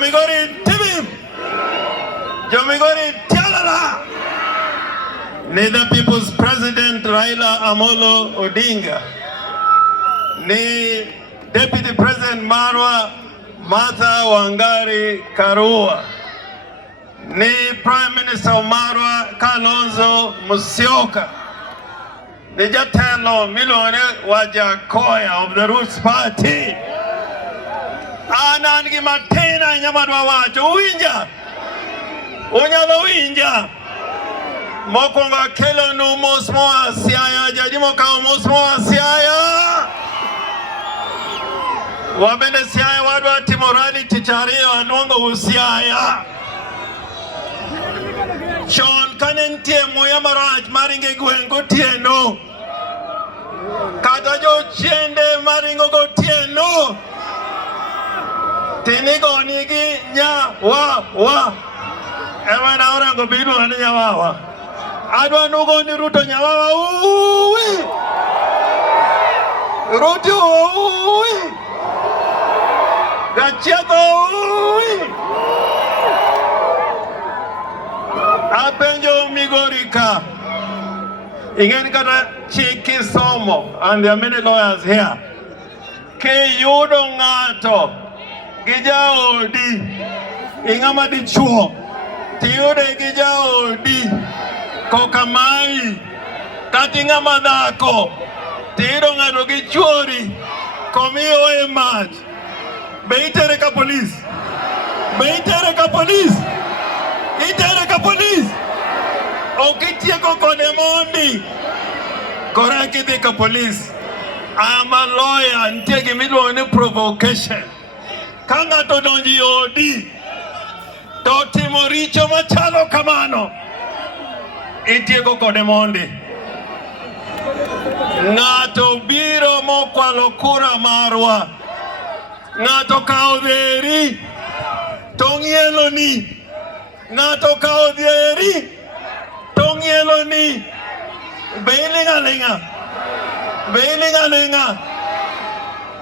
Migori Tibim, Migori Tialala. Neither People's President Raila Amolo Odinga, ni Deputy President Martha Wangari Karua, ni Prime Minister Marwa Kalonzo Musyoka, ni Jatelo Milone Wajakoya of the Roots Party. Anangi Matena Nyamadwa Wajo Winja, Unyalo Winja. Mokonga kelo no mosmo asiaya jajimo ka mosmo asiaya wabende siaya wadwa timorali tichario anongo usiaya Sean kanentie moya maraj maringe gwengo tieno kata jo chiende maringo go tieno tinigo nigi nya wa ewa na Orengo bidu ane nya wa Adwa nugo ni Ruto nyawawa uwi Ruto uwi Gachego uwi Apenjo Migori ka Ingeni kata chiki somo. And there are many lawyers here. Ke yudo ngato Gija odi Ingama di chuo Tiyude gija odi Kokamai Katinga madako Tiro ngado gichuri Komio emaj Beitere ka police Beitere ka police Itere ka police Okitie kone mondi Korakiti ka police I am a lawyer and take me to any provocation Kanga to donji odi Toti moricho machalo kamano Itieko kode mondi Ngato biro mokwalo kura marwa Ngato kao dheri Tongielo ni Ngato kao dheri Tongielo ni Beilinga linga Beilinga linga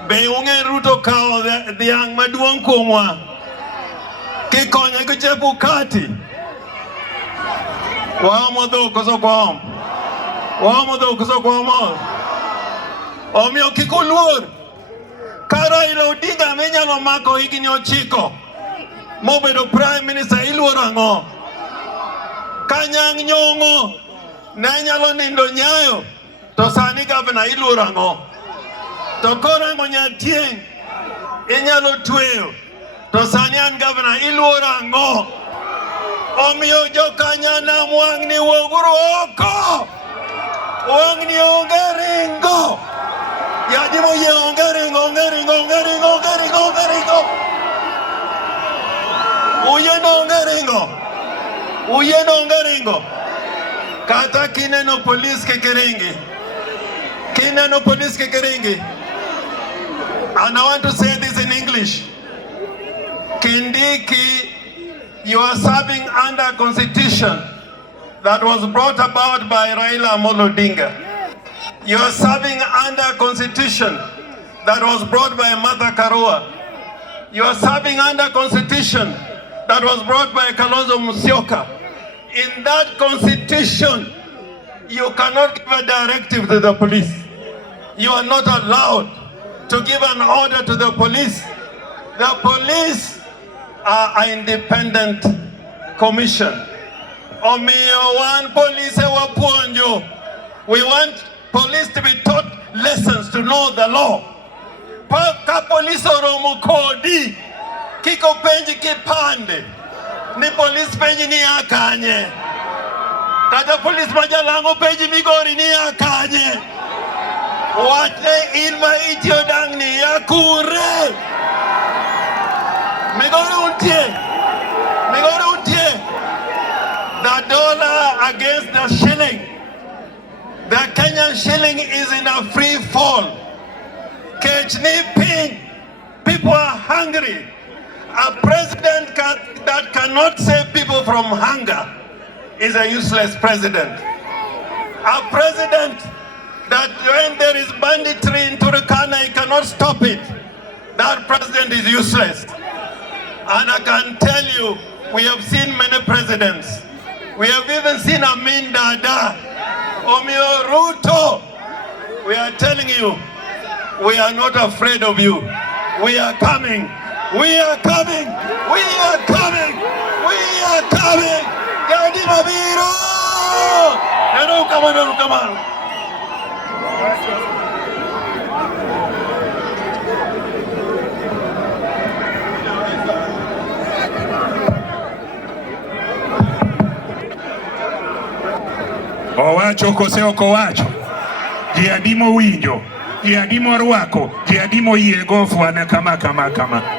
Beunge Ruto kao dhiang maduong kumwa Kikonya kuchepu kati Wamodo kusokwam Wamodo kusokwam Omio kikulur Kara ilo Odinga menyalo mako higini ochiko Mobedo Prime Minister iluorango Kanyang nyongo Nenyalo nindo nyayo To sani Governor iluorango To korango nyatieng Inyalo tweyo To sani an Governor iluorango Omiyo jokanya na mwangni woguru oko Wangni ongeringo Yajimo ye ongeringo Uyeno ongeringo Kata kineno police kekerengi Kineno police kekerengi And I want to say this in English Kindiki, you are serving under a constitution that was brought about by Raila Amolo Odinga. You are serving under a constitution that was brought by Martha Karua. You are serving under a constitution that was brought by Kalonzo Musyoka. In that constitution, you cannot give a directive to the police. You are not allowed to give an order to the police. The police are an independent commission. We want police to be taught lessons to know the law. Paka police oromo kodi kiko penji kipande ni police penji ni akanye kata police majalango penji Migori ni akanye wate ilma itio dang ni akure Migori untie the dollar against the shilling. The Kenyan shilling is in a free fall. People are hungry. A president that cannot save people from hunger is a useless president. A president that when there is banditry in Turkana, he cannot stop it. That president is useless. And I can tell you, we have seen many presidents. We have even seen Amin Dada, Omio Ruto. We are telling you, we are not afraid of you. We are coming. We are coming. We are coming. We are coming. Gadi Mabiro. Come on. Owacho kose oko wacho. Ji adimo winjo. Ji adimo rwako. Ji adimo yie gofu ane kama.